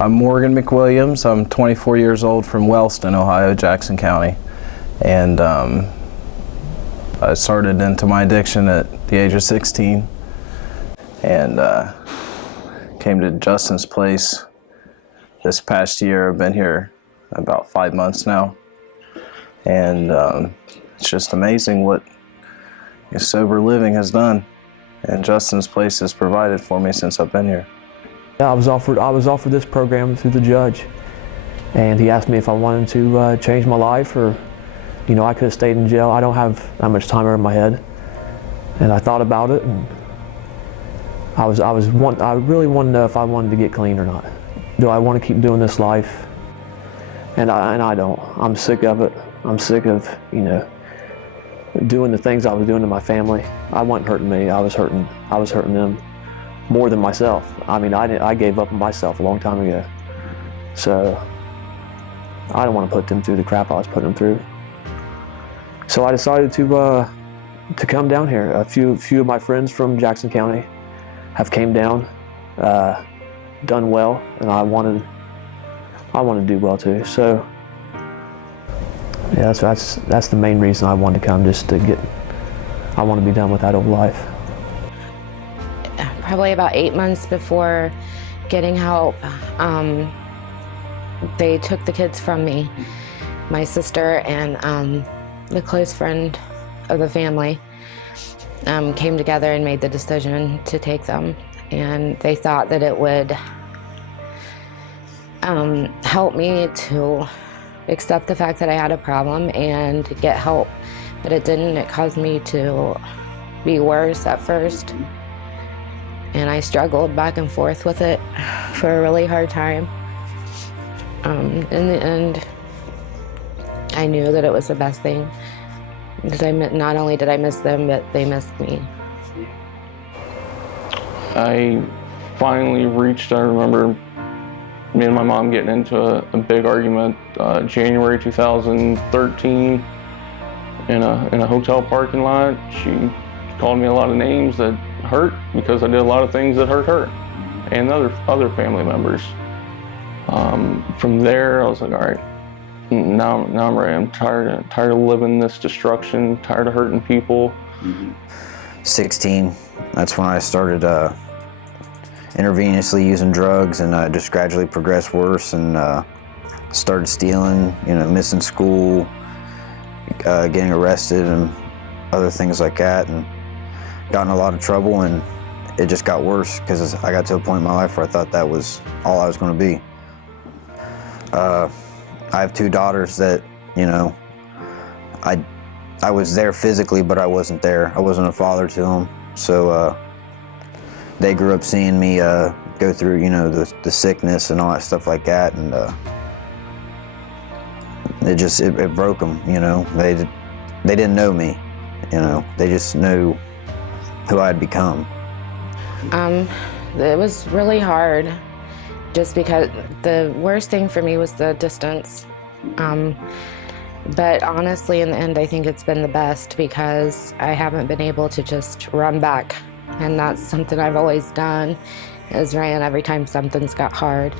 I'm Morgan McWilliams. I'm 24 years old from Wellston, Ohio, Jackson County. And I started into my addiction at the age of 16 and came to Justin's place this past year. I've been here about 5 months now. And it's just amazing what sober living has done. And Justin's place has provided for me since I've been here. I was offered this program through the judge, and he asked me if I wanted to change my life, or, I could have stayed in jail. I don't have that much time over my head, and I thought about it, and I really wanted to know if I wanted to get clean or not. Do I want to keep doing this life? And I don't. I'm sick of it. I'm sick of doing the things I was doing to my family. I wasn't hurting me. I was hurting them more than myself. I mean, I gave up on myself a long time ago. So I don't want to put them through the crap I was putting them through. So I decided to come down here. A few of my friends from Jackson County have came down, done well, and I wanted to do well too. So yeah, that's the main reason I wanted to come, I want to be done with that old life. Probably about 8 months before getting help, they took the kids from me. My sister and the close friend of the family came together and made the decision to take them. And they thought that it would help me to accept the fact that I had a problem and get help. But it didn't. It caused me to be worse at first. And I struggled back and forth with it for a really hard time. In the end, I knew that it was the best thing, because not only did I miss them, but they missed me. I finally reached, I remember me and my mom getting into a big argument January 2013 in a hotel parking lot. She called me a lot of names that hurt, because I did a lot of things that hurt her and other family members. From there, I was like, all right, now I'm ready. I'm tired of living this destruction, tired of hurting people. 16, that's when I started intravenously using drugs, and just gradually progressed worse, and started stealing, missing school, getting arrested and other things like that, and got in a lot of trouble, and it just got worse because I got to a point in my life where I thought that was all I was going to be. I have 2 daughters that, I was there physically, but I wasn't there. I wasn't a father to them. So they grew up seeing me go through, the sickness and all that stuff like that, and it broke them. They didn't know me. They just knew who I had become. It was really hard, just because the worst thing for me was the distance. But honestly, in the end, I think it's been the best, because I haven't been able to just run back. And that's something I've always done, is ran every time something's got hard.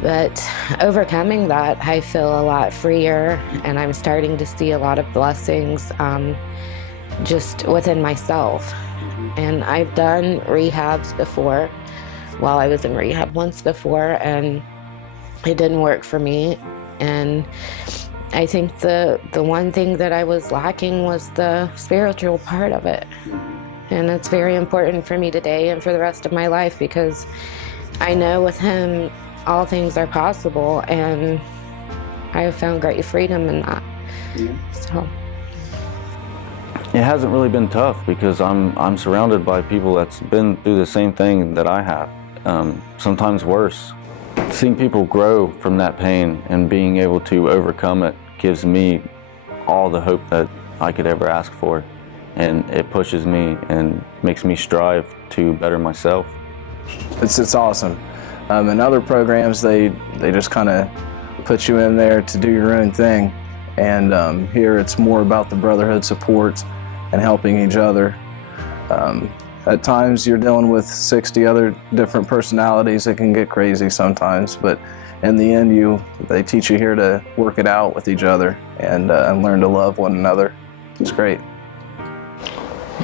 But overcoming that, I feel a lot freer, and I'm starting to see a lot of blessings just within myself. And I've done rehabs before. Well, I was in rehab once before, and it didn't work for me. And I think the one thing that I was lacking was the spiritual part of it. And it's very important for me today and for the rest of my life, because I know with him all things are possible, and I have found great freedom in that. So it hasn't really been tough, because I'm surrounded by people that's been through the same thing that I have, sometimes worse. Seeing people grow from that pain and being able to overcome it gives me all the hope that I could ever ask for, and it pushes me and makes me strive to better myself. It's awesome. In other programs, they just kind of put you in there to do your own thing, and here it's more about the brotherhood support and helping each other. At times you're dealing with 60 other different personalities. It can get crazy sometimes, but in the end, they teach you here to work it out with each other and learn to love one another. It's great.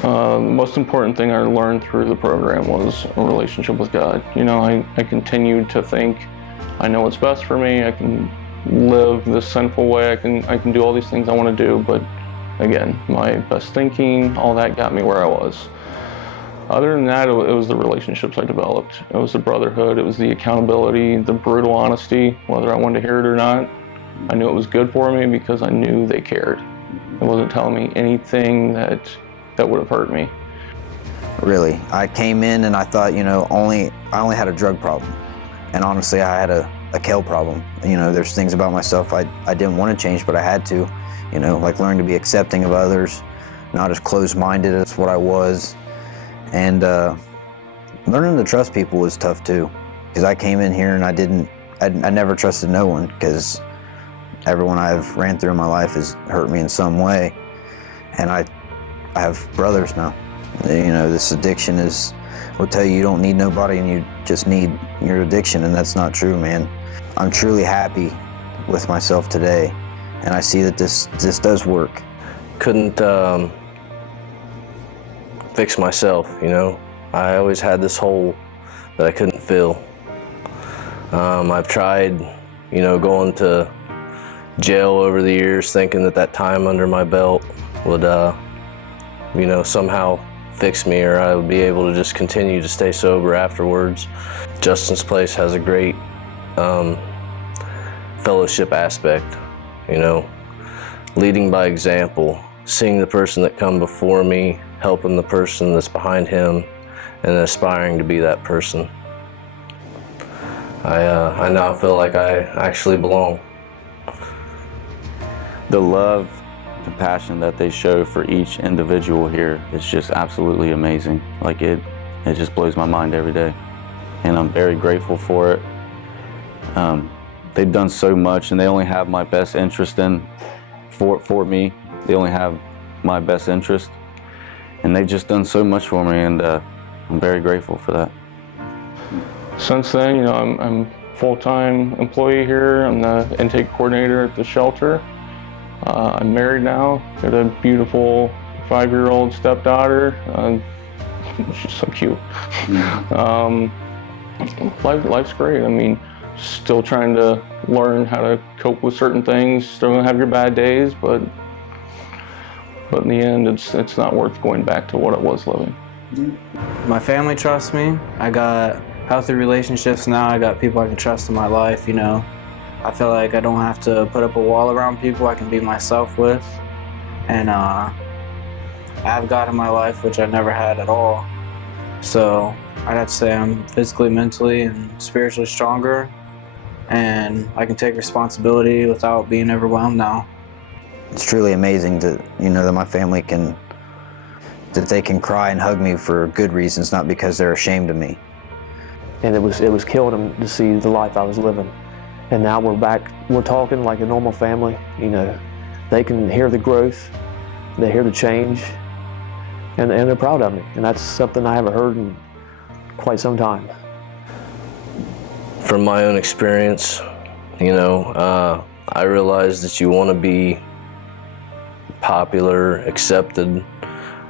The most important thing I learned through the program was a relationship with God. You know, I continued to think, I know what's best for me. I can live this sinful way. I can do all these things I want to do, but again, my best thinking, all that got me where I was. Other than that, it was the relationships I developed. It was the brotherhood, it was the accountability, the brutal honesty, whether I wanted to hear it or not. I knew it was good for me because I knew they cared. It wasn't telling me anything that would have hurt me. Really, I came in and I thought, you know, I only had a drug problem. And honestly, I had a kale problem. You know, there's things about myself I didn't want to change, but I had to. You know, like learn to be accepting of others, not as closed-minded as what I was. And learning to trust people was tough too, because I came in here and I never trusted no one, because everyone I've ran through in my life has hurt me in some way. And I have brothers now. You know, this addiction will tell you don't need nobody and you just need your addiction, and that's not true, man. I'm truly happy with myself today, and I see that this does work. Couldn't fix myself, you know. I always had this hole that I couldn't fill. I've tried, you know, going to jail over the years, thinking that time under my belt would, you know, somehow fix me, or I would be able to just continue to stay sober afterwards. Justin's place has a great fellowship aspect, you know, leading by example, seeing the person that come before me, helping the person that's behind him, and aspiring to be that person. I now feel like I actually belong. The love, compassion that they show for each individual here is just absolutely amazing. Like it just blows my mind every day, and I'm very grateful for it. They've done so much, and they only have my best interest for me. They only have my best interest, and they've just done so much for me, and I'm very grateful for that. Since then, you know, I'm full-time employee here. I'm the intake coordinator at the shelter. I'm married now. Got a beautiful 5-year-old stepdaughter. She's so cute. Life's great. I mean, still trying to learn how to cope with certain things. Still gonna have your bad days, but in the end, it's not worth going back to what it was living. My family trusts me. I got healthy relationships now. I got people I can trust in my life, you know. I feel like I don't have to put up a wall around people I can be myself with. And I have God in my life, which I never had at all. So I'd have to say I'm physically, mentally, and spiritually stronger. And I can take responsibility without being overwhelmed now. It's truly amazing to, you know, that my family that they can cry and hug me for good reasons, not because they're ashamed of me. And it was killing them to see the life I was living. And now we're back, we're talking like a normal family, you know. They can hear the growth, they hear the change, and they're proud of me. And that's something I haven't heard in quite some time. From my own experience, you know, I realized that you want to be popular, accepted,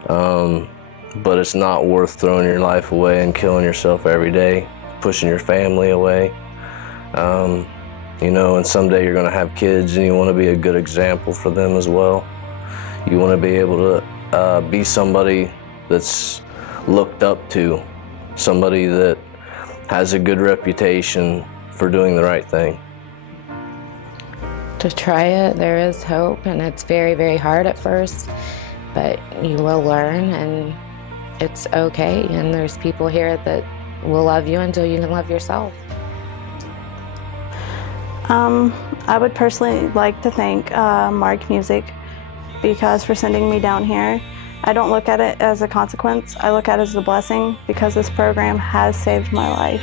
but it's not worth throwing your life away and killing yourself every day, pushing your family away. You know, and someday you're going to have kids and you want to be a good example for them as well. You want to be able to be somebody that's looked up to, somebody that has a good reputation for doing the right thing. To try it, there is hope, and it's very, very hard at first, but you will learn, and it's okay, and there's people here that will love you until you can love yourself. I would personally like to thank Mark Music because for sending me down here. I don't look at it as a consequence. I look at it as a blessing because this program has saved my life.